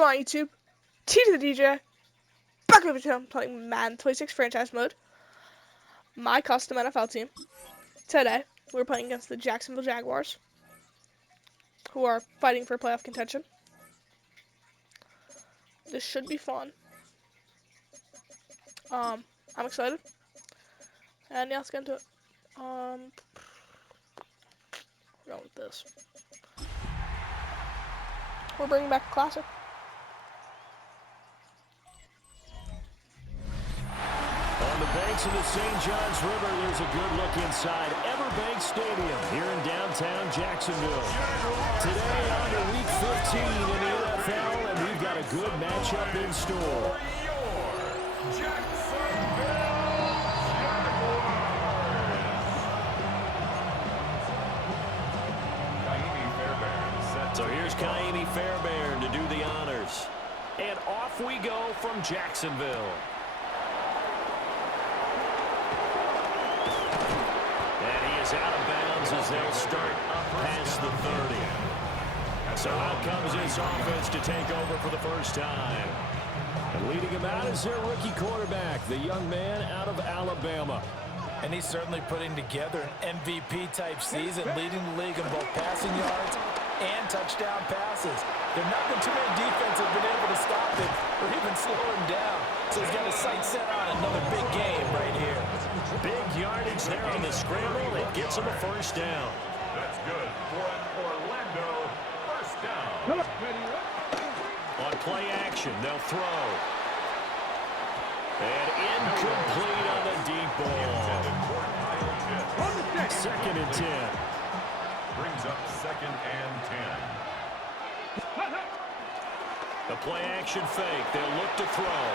going on YouTube? T to the DJ. Back over to playing Madden 26 franchise mode. My custom NFL team. Today, we're playing against the Jacksonville Jaguars, who are fighting for playoff contention. This should be fun. I'm excited. And yeah, let's get into it. We're going with this. We're bringing back a classic. On the banks of the St. Johns River, there's a good look inside Everbank Stadium here in downtown Jacksonville. Today on week 15 in the NFL, and we've got a good matchup in store. So here's Kaimi Fairbairn to do the honors. And off we go from Jacksonville. And he is out of bounds as they'll start up past the 30. So out comes this offense to take over for the first time. And leading him out is their rookie quarterback, the young man out of Alabama. And he's certainly putting together an MVP-type season, leading the league in both passing yards and touchdown passes. There have not been too many defenses have been able to stop him or even slow him down. So he's got his sights set on another big game right here. Big yardage there on the scramble. It gets him a first down. That's good for an Orlando first down. On play action, they'll throw. And incomplete on the deep ball. Second and 10. Brings up second and 10. The play action fake. They'll look to throw.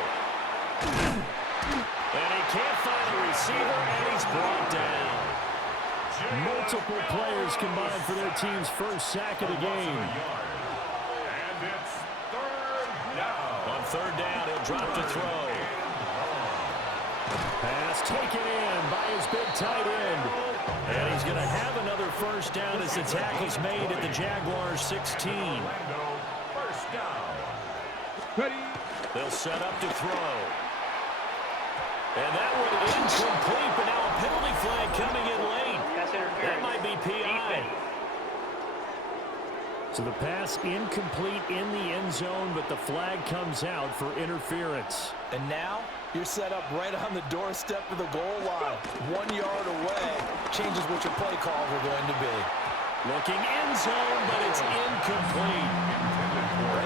And he can't find a receiver, and he's brought down. Multiple players combined for their team's first sack of the game. And it's third down. On third down, he'll drop to throw. Pass taken in by his big tight end. And he's going to have another first down as the tackle's made at the Jaguars' 16. First down. They'll set up to throw. And that one incomplete, but now a penalty flag coming in late. That might be PI. So the pass incomplete in the end zone, but the flag comes out for interference. And now you're set up right on the doorstep of the goal line. 1 yard away changes what your play calls are going to be. Looking end zone, but it's incomplete.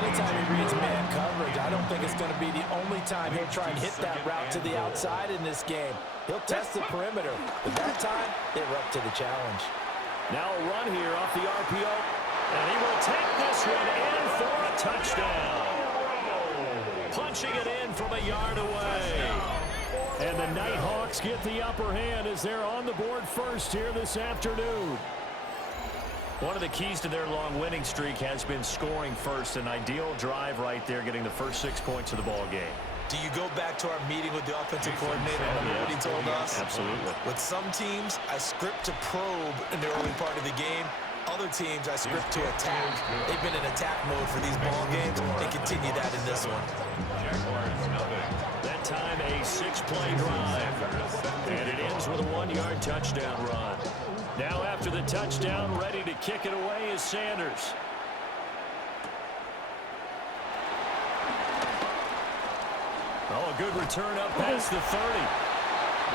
Anytime he reads man coverage, I don't think it's going to be the only time he'll try and hit that route to the outside in this game. He'll test the perimeter, but that time they were up to the challenge. Now a run here off the RPO, and he will take this one in for a touchdown. Punching it in from a yard away. And the Nighthawks get the upper hand as they're on the board first here this afternoon. One of the keys to their long winning streak has been scoring first. An ideal drive right there, getting the first 6 points of the ball game. Do you go back to our meeting with the offensive coordinator and what he told us? Absolutely. With some teams, I script to probe in the early part of the game. Other teams, I script to attack. They've been in attack mode for these ball games and continue that in this one. That time a 6-play drive. And it ends with a 1-yard touchdown run. Now after the touchdown, ready to kick it away is Sanders. Oh, a good return up past the 30.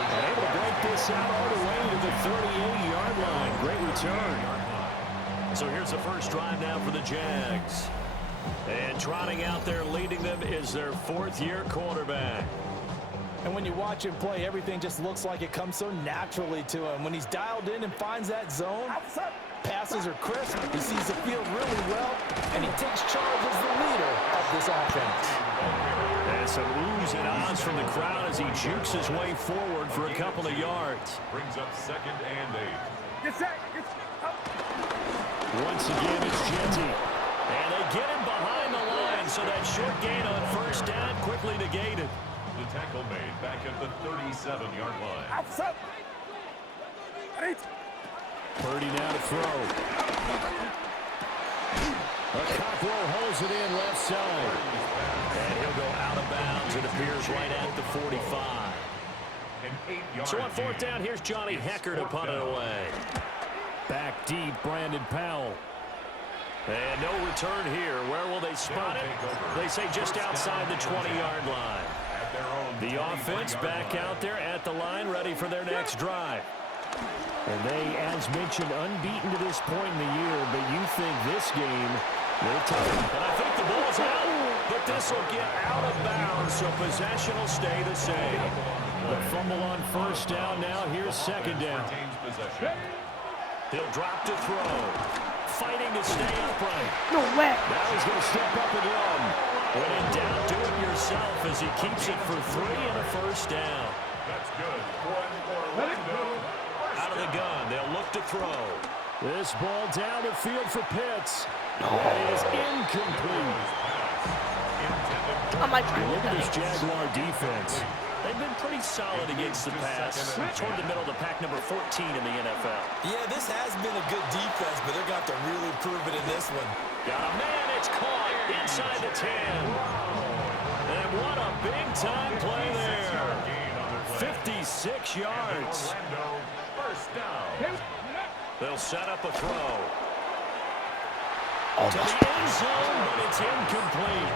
And able to break this out all the way to the 38-yard line. Great return. So here's the first drive now for the Jags. And trotting out there leading them is their 4th-year quarterback. And when you watch him play, everything just looks like it comes so naturally to him. When he's dialed in and finds that zone, passes are crisp, he sees the field really well, and he takes charge as the leader of this offense. And some oohs and ahs from the crowd as he jukes his way forward for a couple of yards. Brings up second and 8. Once again, it's Genty. And they get him behind the line, so that short gain on first down quickly negated. The tackle made back at the 37-yard line. Purdy now to throw. Cockrell holds it in left side. And he'll go out of bounds. It appears right at the 45. So on fourth down, here's Johnny Hecker to punt it away. Back deep, Brandon Powell. And no return here. Where will they spot it? They say just outside the 20-yard line. The offense back out there at the line, ready for their next drive. And they, as mentioned, unbeaten to this point in the year, but you think this game, they're tough. And I think the ball's out, but this will get out of bounds, so possession will stay the same. The fumble on first down now. Here's second down. He'll drop to throw. Fighting to stay upright. No way. Now he's going to step up and run. When in doubt, do it yourself as he keeps it for 3 and a first down. That's good. Orlando. Out of the gun, they'll look to throw. This ball down the field for Pitts. That is incomplete. I might try to Look get at this that. Jaguar defense. They've been pretty solid against the pass. Toward the middle of the pack, number 14 in the NFL. Yeah, this has been a good defense, but they're going to have to really prove it in this one. Got a man, it's caught inside the 10. And what a big-time play there. 56 yards. First down. They'll set up a throw. To the end zone, but it's incomplete.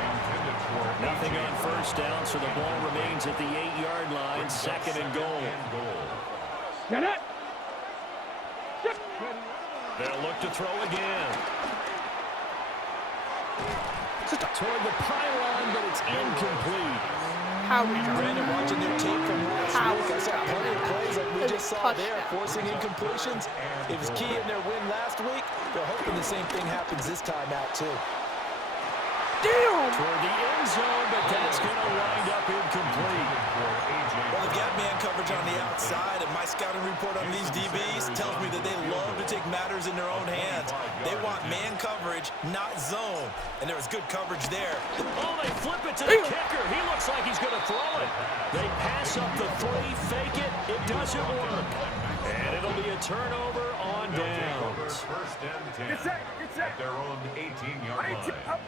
Nothing on first down, so the ball remains at the 8-yard line, second and goal. They'll look to throw again. Toward the pylon, but it's incomplete. How we Brandon, watching their tape from last week, I saw plenty of plays like we just saw there, Touchdown. forcing incompletions. It was key in their win last week. They're hoping the same thing happens this time out, too. Damn. Toward the end zone, but that's going to wind up incomplete. Well, they've got man coverage on the outside, and my scouting report on these DBs tells me that they love to take matters in their own hands. They want man coverage, not zone, and there was good coverage there. Oh, they flip it to the kicker. He looks like he's going to throw it. They pass up the 3, fake it. It doesn't work. And it'll be a turnover on downs. First and 10. At their own 18-yard line.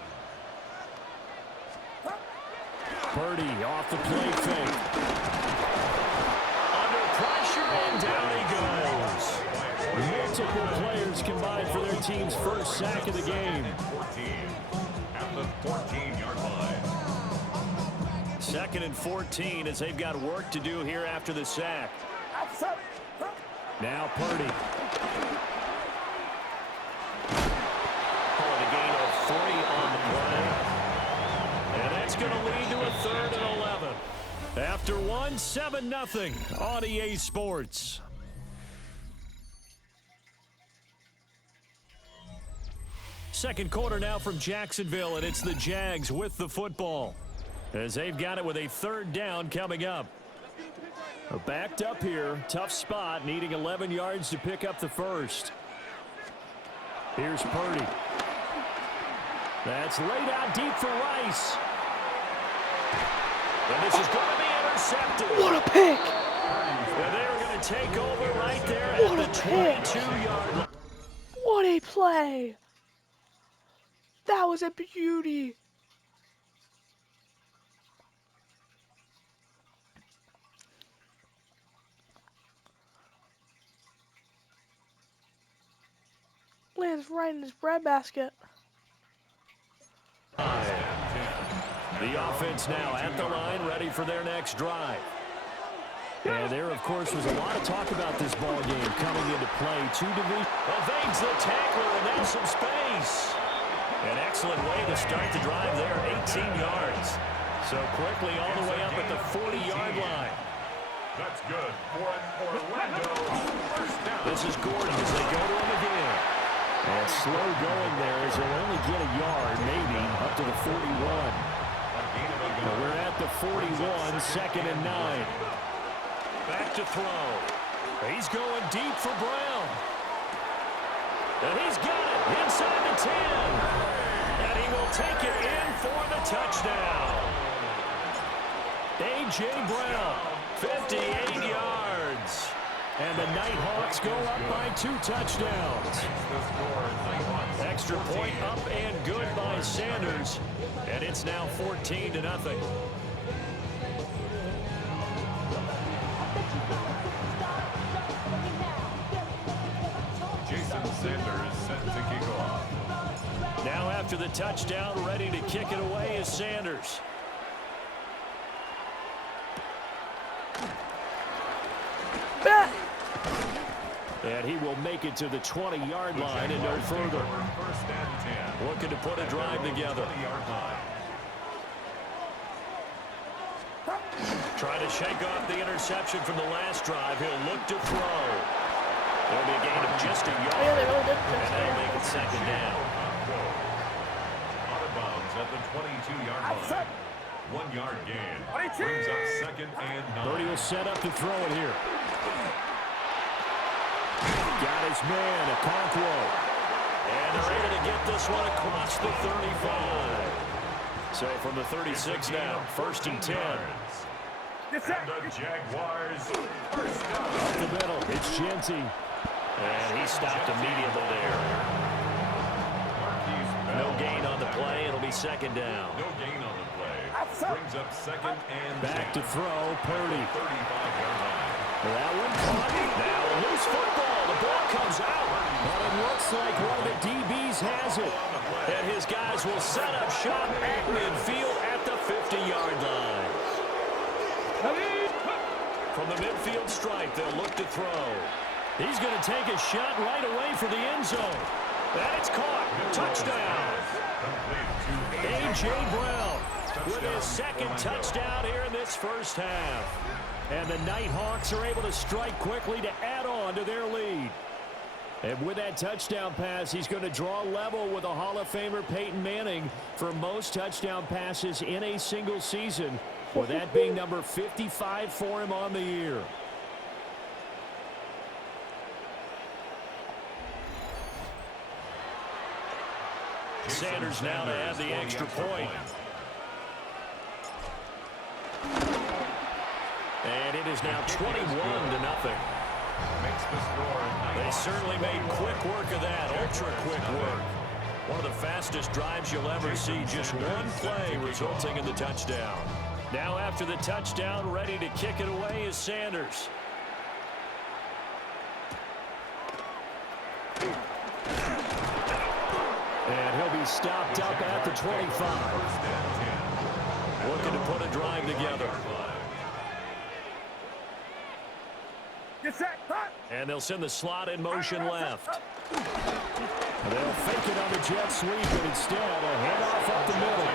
Purdy off the play fake. Under pressure, and down he goes. Multiple players combined for their team's first sack of the game. 14 at the 14-yard line. Second and 14 as they've got work to do here after the sack. Now Purdy. Calling a gain of 3 on the play. And that's going to lead to a 3rd and 11. After 1, 7-0 on EA Sports. Second quarter now from Jacksonville, and it's the Jags with the football as they've got it with a 3rd down coming up. Backed up here, tough spot, needing 11 yards to pick up the first. Here's Purdy. That's laid out deep for Rice. And this is going to be intercepted. What a pick. And they're going to take over right there What at a the pick. 22-yard line. What a play. That was a beauty. Lands right in his breadbasket. The offense now at the line, ready for their next drive. And there, of course, was a lot of talk about this ball game coming into play. Evades the tackler, and then some space. An excellent way to start the drive there, 18 yards. So quickly all the way up at the 40-yard line. That's good for Orlando. First down. This is Gordon as they go to him again. And slow going there as they'll only get a yard, maybe, up to the 41. But we're at the 41, 2nd and 9. Back to throw. He's going deep for Brown. And he's got it inside the 10. And he will take it in for the touchdown. A.J. Brown, 58 yards. And the Nighthawks go up by 2 touchdowns. Extra point up and good by Sanders. And it's now 14-0. Jason Sanders set to kick off. Now after the touchdown, ready to kick it away is Sanders. And he will make it to the 20-yard line and no further. First and 10. Looking to put a drive together. 20-yard line. Trying to shake off the interception from the last drive. He'll look to throw. There'll be a gain of just a yard. Yeah, they really did. And that'll make it second down. Out of bounds at the 22-yard line. 1 yard gain. Brings up second and 9. Purdy will set up to throw it here. Got his man, Okonkwo. And they're able to get this one across the 35. So from the 36 now, first and 10. And the Jaguars first down. Up the middle, it's Genty. And he stopped immediately there. No gain on the play. It'll be second down. No gain on the play. Brings up second and Back to throw, Purdy. 35-yard line. That one caught. Now a loose football. The ball comes out. But it looks like one of the DBs has it. And his guys will set up shop at midfield at the 50-yard line. From the midfield stripe, they'll look to throw. He's going to take a shot right away for the end zone. And it's caught. Touchdown. A.J. Brown with his second touchdown here in this first half. And the Nighthawks are able to strike quickly to add on to their lead. And with that touchdown pass, he's going to draw level with a Hall of Famer Peyton Manning for most touchdown passes in a single season, with that being number 55 for him on the year. Sanders now to add the extra point. And it is now 21-0. Makes the score. They certainly made quick work of that, ultra quick work. One of the fastest drives you'll ever see, just one play resulting in the touchdown. Now after the touchdown, ready to kick it away is Sanders. And he'll be stopped up at the 25. Looking to put a drive together. And they'll send the slot in motion left. They'll fake it on the jet sweep, but instead a handoff up the middle.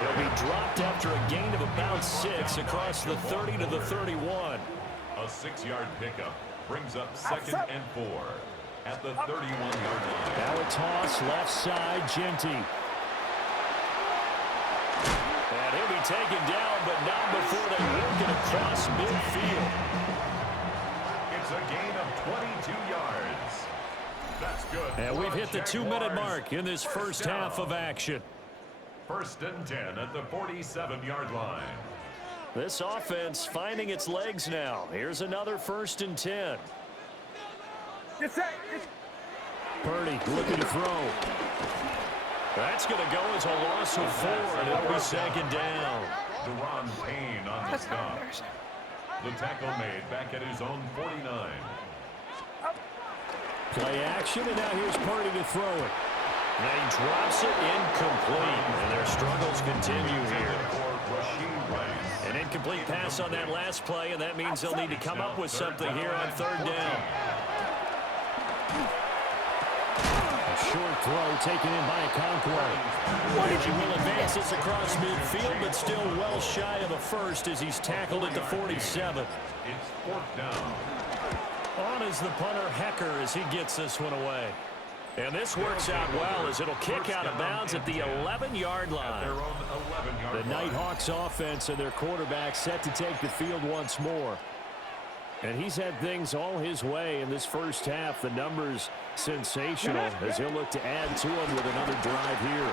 He'll be dropped after a gain of about 6 across the 30 to the 31. A 6-yard pickup brings up second and 4 at the 31-yard line. Now a toss left side, Genty. And he'll be taken down, but not before they work it across midfield. It's a gain of 22 yards. That's good. And we've hit the 2-minute mark in this first half of action. First and 10 at the 47-yard line. This offense finding its legs now. Here's another first and 10. Purdy looking to throw. That's going to go as a loss of 4, and it'll be second down. Deron Payne on the That's kind of stop. embarrassing. The tackle made back at his own 49. Play action, and now here's Purdy to throw it. And he drops it incomplete, and their struggles continue here. An incomplete pass on that last play, and that means they'll need to come up with something here on third down. A short throw taken in by Okonkwo. He will advance this across midfield, but still well shy of a first as he's tackled at the 47. It's fourth down. On is the punter Hecker as he gets this one away. And this works out well as it'll kick out of bounds at the 11-yard line. The Nighthawks offense and their quarterback set to take the field once more. And he's had things all his way in this first half. The numbers sensational as he'll look to add to them with another drive here.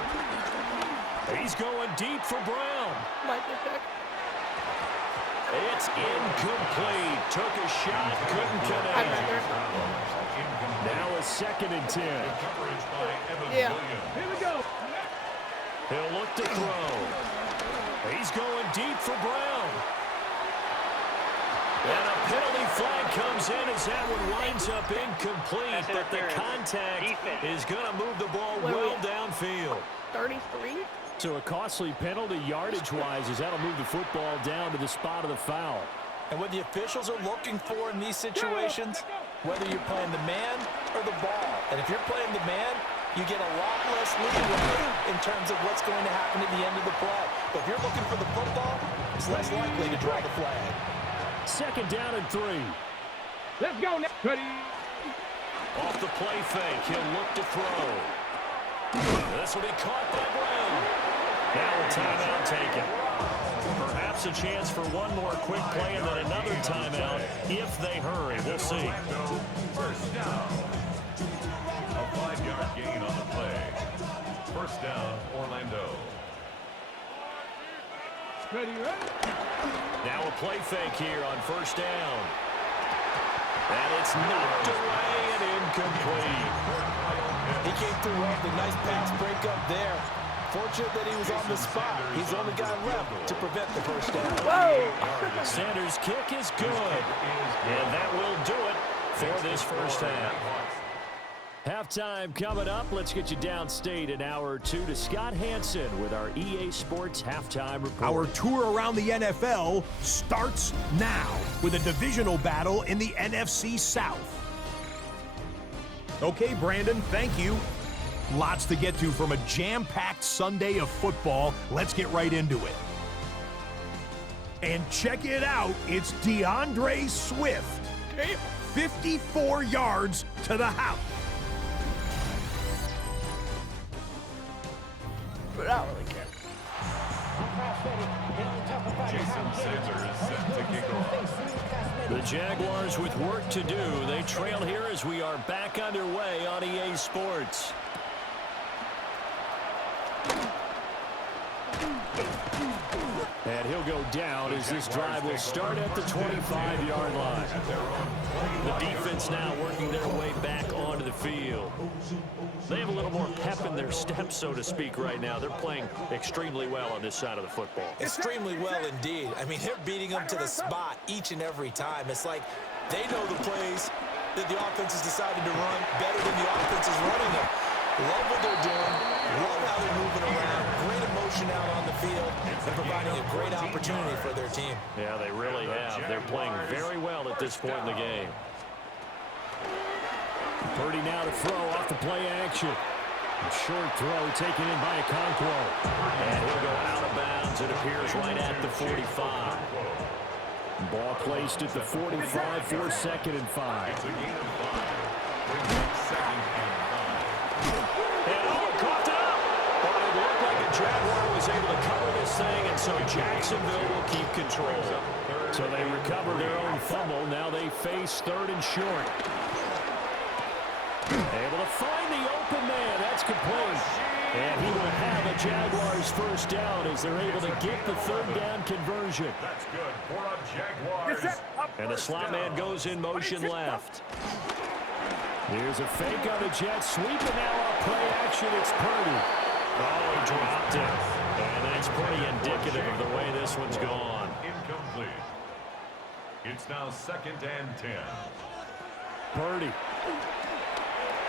He's going deep for Brown. Might be pick. It's incomplete. Took a shot, couldn't I'd connect. rather. Now a 2nd and 10. Yeah. Here we go. He'll look to throw. He's going deep for Brown. And a penalty flag comes in as that one winds up incomplete, but the contact is going to move the ball well downfield. 33? So a costly penalty yardage-wise as that'll move the football down to the spot of the foul. And what the officials are looking for in these situations, whether you're playing the man or the ball. And if you're playing the man, you get a lot less leeway in terms of what's going to happen at the end of the play. But if you're looking for the football, it's less likely to draw the flag. 2nd down and 3. Let's go now. Ready. Off the play fake, he'll look to throw. This will be caught by Brown. Now a timeout taken. Perhaps a chance for one more quick play and then another timeout if they hurry. We'll see. First down. A 5-yard gain on the play. First down, Orlando. Ready. Now a play fake here on first down. And it's knocked away and incomplete. He came through well with a nice pass breakup there. Fortunate that he was on the spot. He's the only guy left to prevent the first down. Whoa! Sanders' kick is good. And that will do it for this first half. Halftime coming up. Let's get you downstate an hour or two to Scott Hansen with our EA Sports Halftime Report. Our tour around the NFL starts now with a divisional battle in the NFC South. Okay, Brandon, thank you. Lots to get to from a jam-packed Sunday of football. Let's get right into it. And check it out, it's DeAndre Swift. 54 yards to the house. But I don't really care. Jason Sanders set to kick off. The Jaguars with work to do. They trail here as we are back underway on EA Sports. And he'll go down as this drive will start at the 25-yard line. The defense now working their way back onto the field. They have a little more pep in their step, so to speak, right now. They're playing extremely well on this side of the football. Extremely well indeed. I mean, they're beating them to the spot each and every time. It's like they know the plays that the offense has decided to run better than the offense is running them. Love what they're doing. Love how they're moving around. Great emotion out on the field and providing a great opportunity for their team. Yeah, they really have. They're playing very well at this point in the game. Purdy now to throw off the play action. A short throw taken in by Okonkwo. And he'll go out of bounds. It appears right at the 45. Ball placed at the 45 for 2nd and 5. It's a gain of 5. Brings up 2nd and 5. And caught it up. But it looked like a Jaguar was able to cover this thing, and so Jacksonville will keep control. So they recover their own fumble. Now they face 3rd and short. Able to find the open man. That's complete. And he will have a Jaguars first down as they're able to get the 3rd down conversion. That's good for a Jaguars. And the slot man goes in motion left. Here's a fake on the Jets. Sweeping now off play action. It's Purdy. Oh, he dropped it. And that's pretty indicative of the way this one's gone. Incomplete. It's now 2nd and 10. Purdy.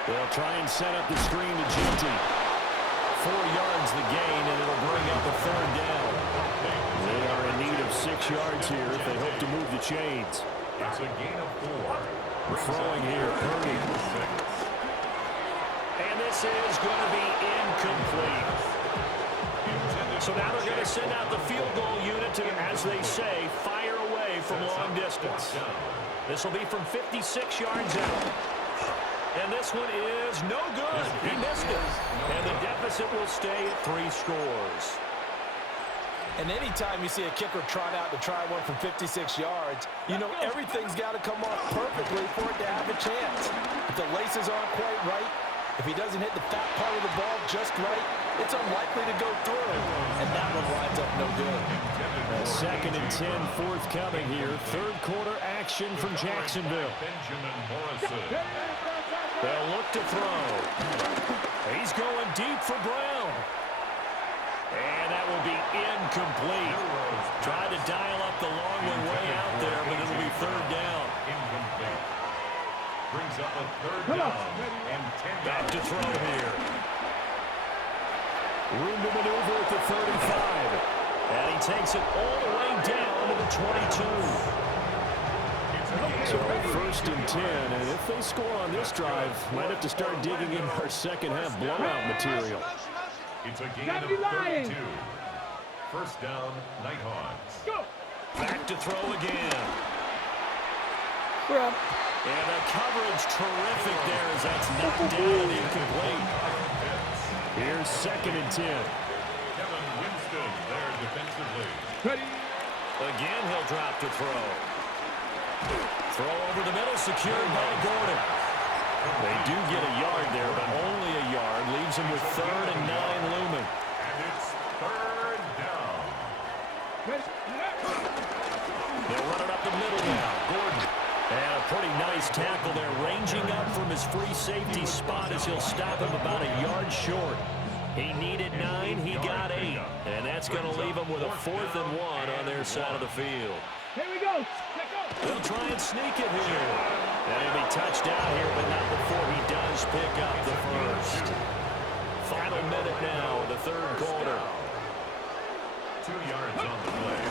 They'll try and set up the screen to Ginty. 4 yards the gain, and it'll bring up a 3rd down. They are in need of 6 yards here if they hope to move the chains. It's a gain of 4. We're throwing here, Purdy. And this is going to be incomplete. So now they're going to send out the field goal unit to, as they say, fire away from long distance. This will be from 56 yards out. And this one is no good. He missed it. And the deficit will stay at 3 scores. And anytime you see a kicker trot out to try one from 56 yards, you know everything's got to come off perfectly for it to have a chance. If the laces aren't quite right, if he doesn't hit the fat part of the ball just right, it's unlikely to go through. And that one winds up no good. Second and 10 forthcoming here. Third quarter action from Jacksonville. Benjamin Morrison. They'll look to throw. He's going deep for Brown. And that will be incomplete. Tried to dial up the long one way out there, but it'll be third down. Incomplete. Brings up a third down and 10 Back to throw here. Room to maneuver at the 35. And he takes it all the way down to the 22. So first and 10, and if they score on this drive, might have to start digging in our second half blowout material. It's a gain of 32. First down, Nighthawks. Go. Back to throw again. Bro. And the coverage terrific there as that's knocked down and incomplete. Here's second and 10. Kevin Winston there defensively. Ready. Again, he'll drop to throw. Throw over the middle, secured by Gordon. They do get a yard there, but only a yard. Leaves him with 3rd and 9 looming. And it's third down. They'll run it up the middle now. Gordon. And a pretty nice tackle there, ranging up from his free safety spot as he'll stop him about a yard short. He needed 9, he got 8. And that's going to leave him with a 4th and 1 on their side of the field. Here we go. They'll try and sneak it here. And he'll be touched out here, but not before he does pick up the first. Final minute now of the third quarter. 2 yards on the play.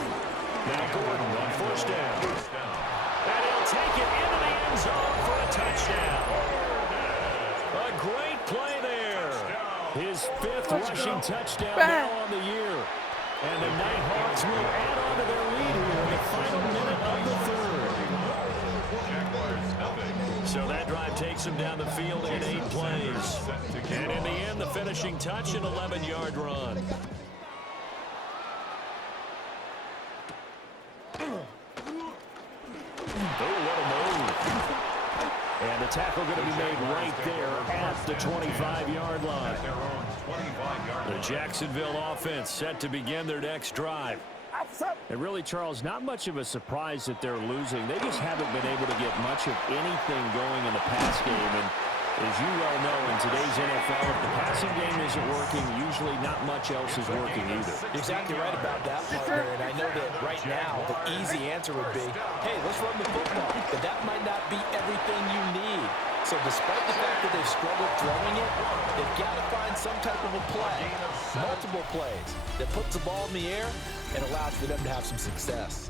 Now Gordon on first down. First down. And he'll take it into the end zone for a touchdown. A great play there. His 5th rushing touchdown now on the year. And the Nighthawks will add on to their lead here in the final minute of the third. Jaguars nothing. So that drive takes him down the field in 8 plays. And in the end, the finishing touch, an 11-yard run. Oh, what a move. And the tackle going to be made right there at the 25-yard line. Their own 25-yard The line. Jacksonville offense set to begin their next drive. And really, Charles, not much of a surprise that they're losing. They just haven't been able to get much of anything going in the pass game. And as you well know, in today's NFL, if the passing game isn't working, usually not much else is working either. You're exactly right about that, partner. And I know that right now the easy answer would be, hey, let's run the football. But that might not be everything you need. So despite the fact that they've struggled throwing it, they've got to find some type of a play, multiple plays, that puts the ball in the air and allows for them to have some success.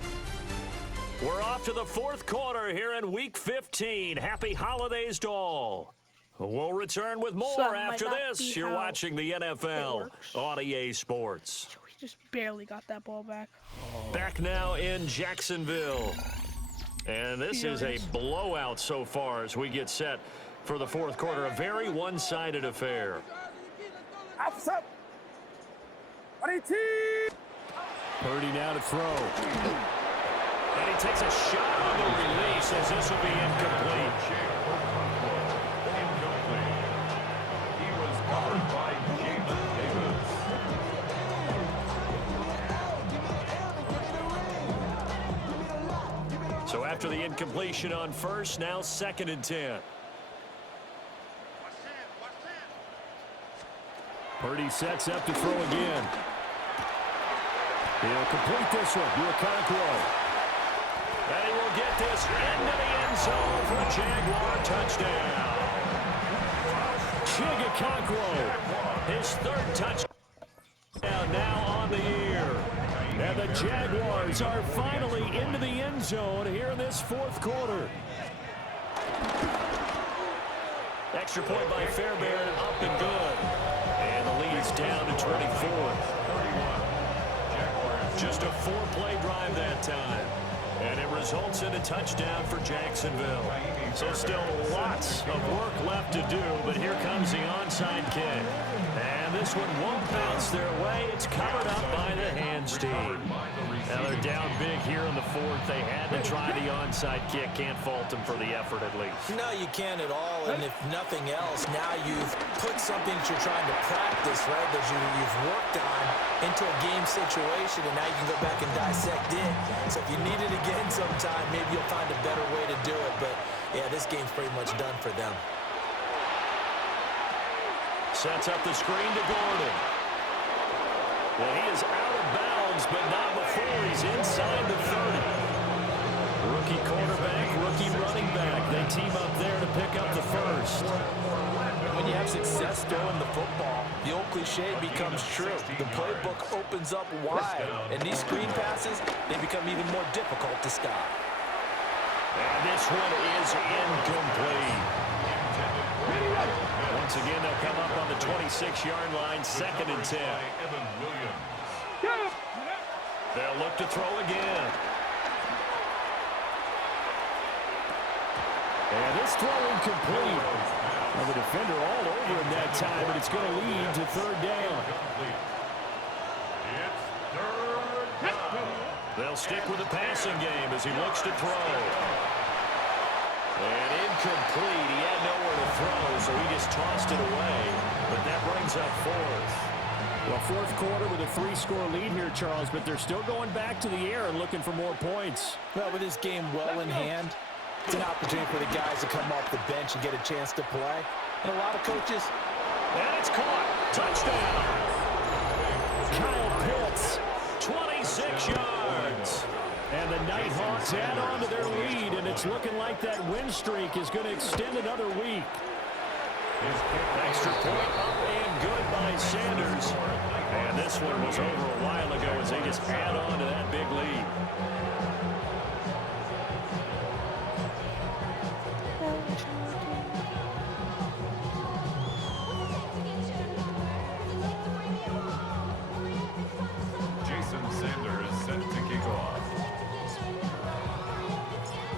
We're off to the fourth quarter here in Week 15. Happy holidays to all. We'll return with more Some after might not this. be You're how watching the NFL works. on EA Sports. We just barely got that ball back. Back now in Jacksonville. And this is a blowout so far as we get set for the fourth quarter. A very one-sided affair. Purdy now to throw. And he takes a shot on the release as this will be incomplete. Incomplete. He was covered by Jamin Davis. So after the incompletion on first, now 2nd and 10. Purdy sets up to throw again. He'll complete this one to Okonkwo. And he will get this into the end zone for a Jaguar touchdown. Okonkwo, his 3rd touchdown now on the year. And the Jaguars are finally into the end zone here in this fourth quarter. Extra point by Fairbairn, up and good. And the lead's down to 24. Just a 4-play drive that time. And it results in a touchdown for Jacksonville. So still lots of work left to do, but here comes the onside kick. And this one won't bounce their way. It's covered up by the hands team. Now they're down big here in the fourth. They had to try the onside kick. Can't fault them for the effort at least. No, you can't at all. And if nothing else, now you've put something that you're trying to practice, right, that you've worked on into a game situation, and now you can go back and dissect it. So if you need it again sometime, maybe you'll find a better way to do it. But, yeah, this game's pretty much done for them. Sets up the screen to Gordon. Well, he is out of bounds, but not before he's inside the 30. Rookie quarterback, rookie running back. They team up there to pick up the first. When you have success throwing the football, the old cliche becomes true. The playbook opens up wide, and these screen passes, they become even more difficult to stop. And this one is incomplete. Once again, they'll come up on the 26-yard line, 2nd and 10. They'll look to throw again. And this throw incomplete. Well, the defender all over him that time, but it's going to lead to 3rd down. They'll stick with the passing game as he looks to throw. And incomplete. He had nowhere to throw, so he just tossed it away. But that brings up 4th. Well, 4th quarter with a 3-score lead here, Charles, but they're still going back to the air and looking for more points. Well, with this game well in hand, it's an opportunity for the guys to come off the bench and get a chance to play. And a lot of coaches... And it's caught. Touchdown. Kyle Pitts, 26 yards. And the Nighthawks add on to their lead, and it's looking like that win streak is going to extend another week. Extra point up and good by Sanders. And this one was over a while ago as they just add on to that big lead.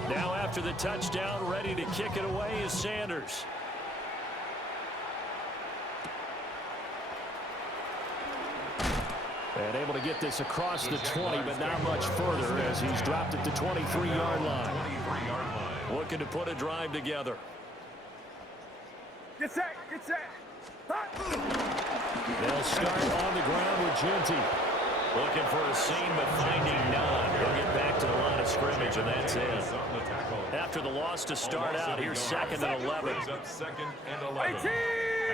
Now after the touchdown, ready to kick it away is Sanders. And able to get this across the 20, but not much further as he's dropped it to 23-yard line. Looking to put a drive together. Get set, get set. They'll start on the ground with Genty. Looking for a seam, but finding none. They'll get back to the line of scrimmage, and that's it. After the loss to start out, here's 2nd and 11. Second and 11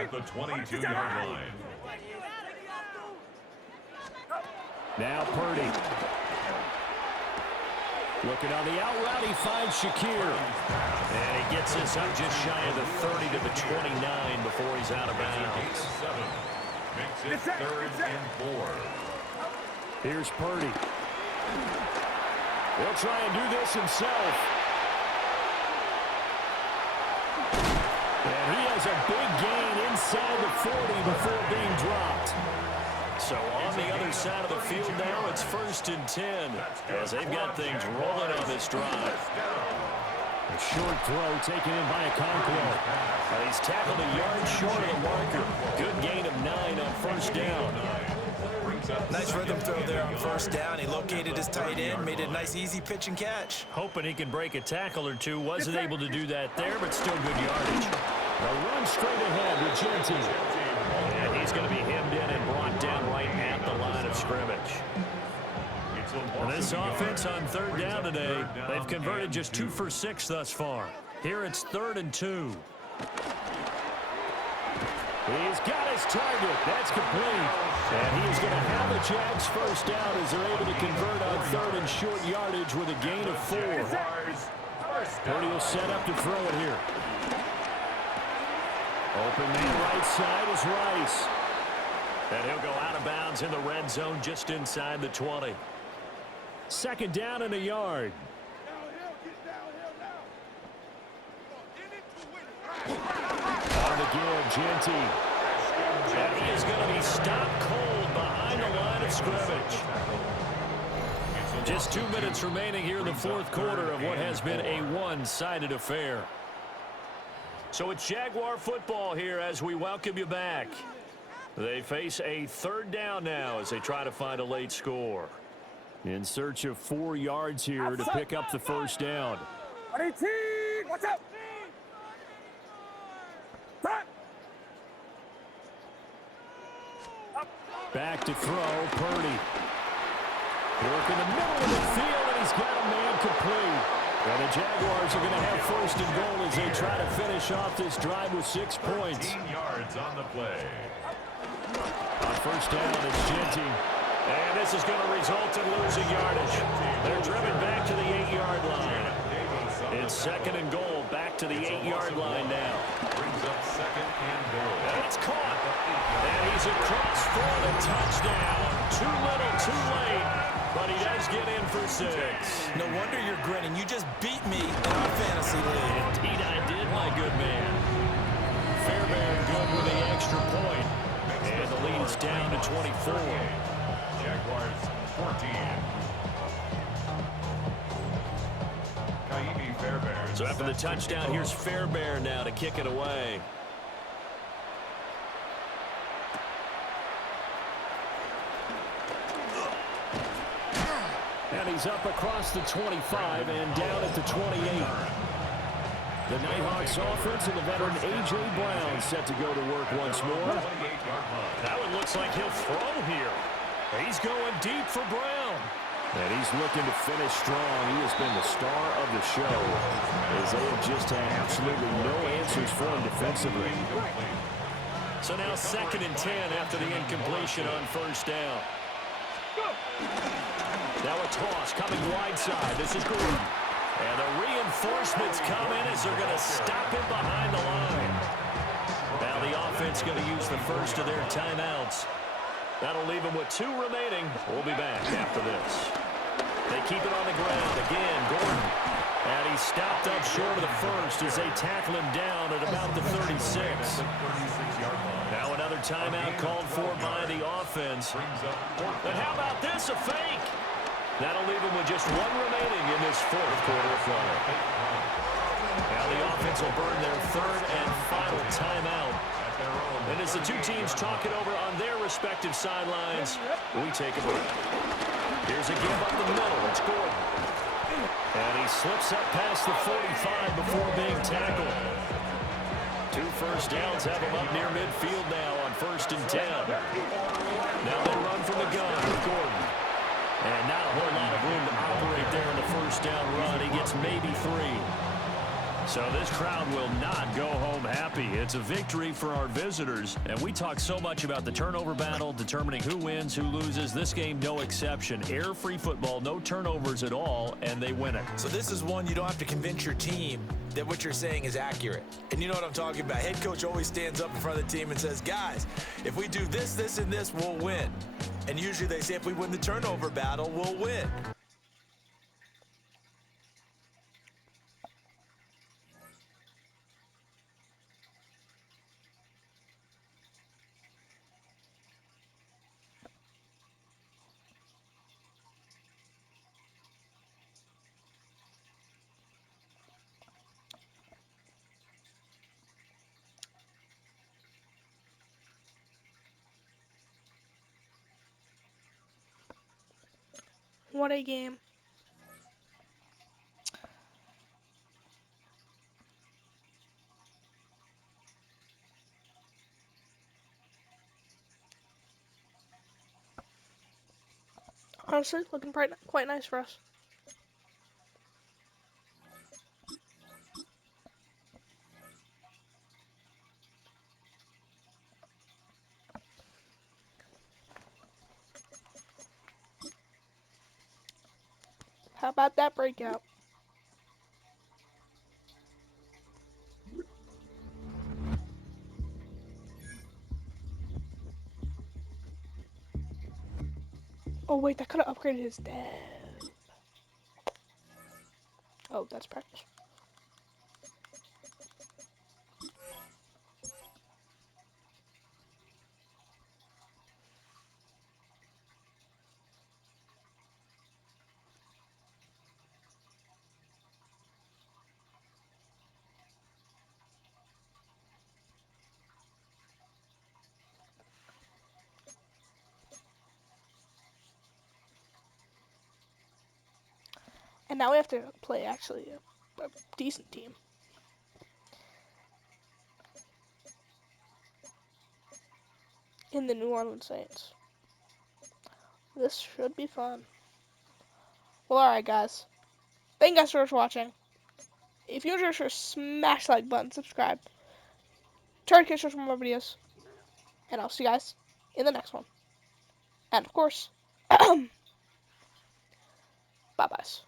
at the 22-yard line. Now Purdy. Looking on the out route, he finds Shakir. And he gets this up just shy of the 30 to the 29 before he's out of bounds. Makes it 3rd and 4. Here's Purdy. He'll try and do this himself. And he has a big gain inside the 40 before being dropped. So on the other side of the field now, it's 1st and 10 as they've got things rolling on this drive. A short throw taken in by Okonkwo. And he's tackled a yard short of the marker. Good gain of 9 on 1st down. Nice rhythm throw there on 1st down. He located his tight end, made a nice easy pitch and catch. Hoping he can break a tackle or two. Wasn't able to do that there, but still good yardage. A run straight ahead with Genty. And he's going to be hemmed in and brought down right at the line of scrimmage. And this offense on 3rd down today, they've converted just 2 for 6 thus far. Here it's 3rd and 2. He's got his target. That's complete. And he's going to have a Jags 1st down as they're able to convert on 3rd and short yardage with a gain of 4. Purdy will set up to throw it here. Open man right side is Rice. And he'll go out of bounds in the red zone just inside the 20. 2nd down and a yard. On the give, Genty. And he is going to be stopped cold behind the line of scrimmage. Just 2 minutes remaining here in the 4th quarter of what has been a one-sided affair. So it's Jaguar football here as we welcome you back. They face a 3rd down now as they try to find a late score. In search of 4 yards here to pick up the first down. Watch out! Back to throw, Purdy. Work in the middle of the field, and he's got a man complete. And the Jaguars are going to have first and goal as they try to finish off this drive with 6 points. 13 yards on the play. On first down, it's Genty. And this is going to result in losing yardage. They're driven back to the 8-yard line. It's second and goal, back to the 8-yard line now. Brings up second and goal. And it's caught. And he's across for the touchdown. Too little, too late. But he does get in for 6. No wonder you're grinning. You just beat me in our fantasy league. Indeed I did, my good man. Fairbairn good with the extra point. And the lead's down to 24. Jaguars 14. Fairbairn. So after the touchdown, here's Fairbairn now to kick it away. And he's up across the 25 and down at the 28. The Nighthawks offense and the veteran A.J. Brown set to go to work once more. That one looks like he'll throw here. He's going deep for Brown. And he's looking to finish strong. He has been the star of the show, as they have just had absolutely no answers for him defensively. So now second and 10 after the incompletion on first down. Now a toss coming wide side. This is Gordon. And the reinforcements come in as they're going to stop him behind the line. Now the offense going to use the first of their timeouts. That'll leave him with 2 remaining. We'll be back after this. They keep it on the ground. Again, Gordon. And he's stopped up short of the first as they tackle him down at about the 36. Now another timeout called for by the offense. And how about this, a fake? That'll leave him with just 1 remaining in this fourth quarter of play. Now the offense will burn their 3rd and final timeout. And as the 2 teams talk it over on their respective sidelines, we take a break. Here's a give up the middle. It's Gordon. And he slips up past the 45 before being tackled. 2 first downs have him up near midfield now on 1st and 10. Now they run from the gun with Gordon. And not a whole lot of room to operate there in the first down run. He gets maybe 3. So this crowd will not go home happy. It's a victory for our visitors. And we talk so much about the turnover battle, determining who wins, who loses. This game, no exception. Error-free football, no turnovers at all, and they win it. So this is one you don't have to convince your team that what you're saying is accurate. And you know what I'm talking about. Head coach always stands up in front of the team and says, guys, if we do this, this, and this, we'll win. And usually they say if we win the turnover battle, we'll win. What a game. Honestly, looking quite nice for us. How about that breakout? Oh wait, that could have upgraded his dev. Oh, that's practice. now we have to play actually a decent team. In the New Orleans Saints. This should be fun. Well, alright, guys. Thank you guys so much for watching. If you enjoyed, sure smash the like button, subscribe, turn on for more videos, and I'll see you guys in the next one. And of course, bye-byes.